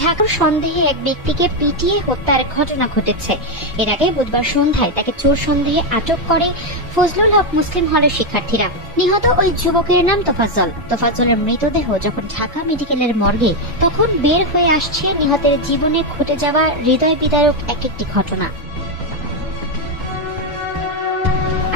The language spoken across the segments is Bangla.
ঢাকার সন্দেহে এক ব্যক্তিকে পিটিয়ে হত্যার ঘটনা ঘটেছে। এর আগে বুধবার সন্ধ্যায় তাকে চোর সন্দেহে আটক করে ফজলুল হক মুসলিম হলের শিক্ষার্থীরা। নিহত ওই যুবকের নাম তোফাজ্জল। তোফাজ্জলের মৃতদেহ যখন ঢাকা মেডিকেলের মর্গে, তখন বের হয়ে আসছে নিহতের জীবনে ঘটে যাওয়া হৃদয় বিদারক একটি ঘটনা।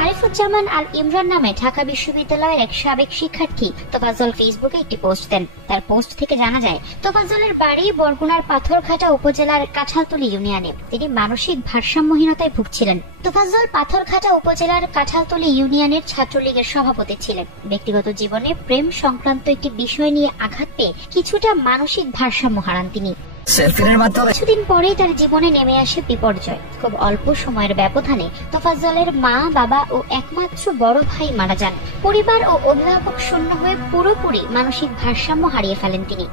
আরিফুজ্জামান আল ইমরান নামে ঢাকা বিশ্ববিদ্যালয়ের এক সাবেক শিক্ষার্থী তোফাজ্জল ফেসবুকে একটি পোস্ট দেন। তার পোস্ট থেকে জানা যায়, তোফাজ্জলের বাড়ি বরগুনার পাথরঘাটা উপজেলার কাঁঠালতলী ইউনিয়নে। তিনি মানসিক ভারসাম্যহীনতায় ভুগছিলেন। তোফাজ্জল পাথরঘাটা উপজেলার কাঁঠালতলী ইউনিয়নের ছাত্রলীগের সভাপতি ছিলেন। ব্যক্তিগত জীবনে প্রেম সংক্রান্ত একটি বিষয় নিয়ে আঘাত পেয়ে কিছুটা মানসিক ভারসাম্য হারান তিনি। কিছুদিন পরেই তার জীবনে নেমে আসে বিপর্যয়। খুব অল্প সময়ের ব্যবধানে তোফাজ্জলের মা, বাবা ও একমাত্র বড় ভাই মারা যান। পরিবার ও অভিভাবক শূন্য হয়ে পুরোপুরি মানসিক ভারসাম্য হারিয়ে ফেলেন তিনি।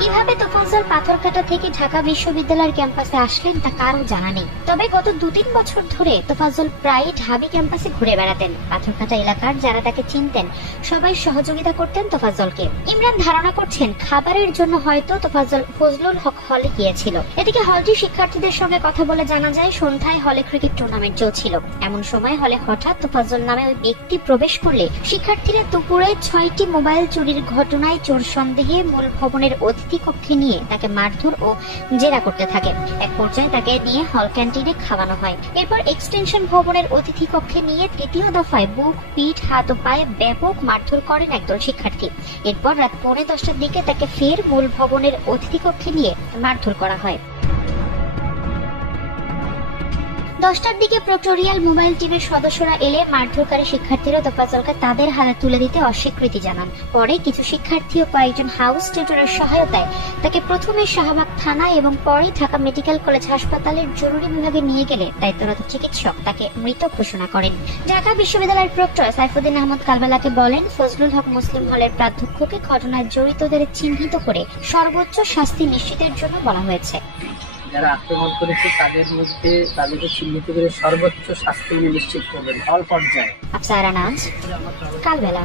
কিভাবে তোফাজ্জল পাথরঘাটা থেকে ঢাকা বিশ্ববিদ্যালয়ের ক্যাম্পাসে আসলেন তা কারো জানা নেই। তবে গত 2-3 বছর ধরে তোফাজ্জল প্রায় ঢাবি ক্যাম্পাসে ঘুরে বেড়াতেন। পাথরঘাটা এলাকার যারা তাকে চিনতেন সবাই সহযোগিতা করতেন তোফাজ্জলকে। ইমরান ধারণা করছেন খাবারের জন্য হয়তো তোফাজ্জল ফজলুল হক হলে গিয়েছিল। এদিকে হলটির শিক্ষার্থীদের সঙ্গে কথা বলে জানা যায়, সন্ধ্যায় হলে ক্রিকেট টুর্নামেন্ট চলছিল। এমন সময় হলে হঠাৎ তোফাজ্জল নামে ওই ব্যক্তি প্রবেশ করলে শিক্ষার্থীরা দুপুরে 6টি মোবাইল চুরির ঘটনায় চোর সন্দেহে মূল ভবনের অতিথি কক্ষে নিয়ে তাকে মারধর ও জেরা করতে থাকে। এক পর্যায়ে তাকে নিয়ে হল ক্যান্টিনে খাওয়ানো হয়। এরপর এক্সটেনশন ভবনের অতিথি কক্ষে নিয়ে তৃতীয় দফায় বুক, পিঠ, হাত ও পায়ে ব্যাপক মারধর করেন একদল শিক্ষার্থী। এরপর রাত 10:45টার দিকে তাকে ফের মূল ভবনের অতিথি কক্ষে নিয়ে মারধর করা হয়। 10টার দিকে প্রক্টোরিয়াল মোবাইল টিমের সদস্যরা এলে মারধরকারী শিক্ষার্থীরা তোফাজ্জলকে তাদের হাতে তুলে দিতে অস্বীকৃতি জানান। পরে কিছু শিক্ষার্থী ও কয়েকজন হাউস টিউটরের সহায়তায় তাকে প্রথমে শাহবাগ থানায় এবং পরে ঢাকা মেডিকেল কলেজ হাসপাতালের জরুরি বিভাগে নিয়ে গেলে দায়িত্বরত চিকিৎসক তাকে মৃত ঘোষণা করেন। ঢাকা বিশ্ববিদ্যালয়ের প্রক্টর সাইফুদ্দিন আহমদ কালবেলাকে বলেন, ফজলুল হক মুসলিম হলের প্রাধ্যক্ষকে ঘটনায় জড়িতদের চিহ্নিত করে সর্বোচ্চ শাস্তি নিশ্চিতের জন্য বলা হয়েছে। যারা আক্রমণ করেছে তাদের মধ্যে তাদেরকে চিহ্নিত করে সর্বোচ্চ শাস্তি নিশ্চিত করবেন হল পর্যায়ে। আফসারা নাজ, কালবেলা।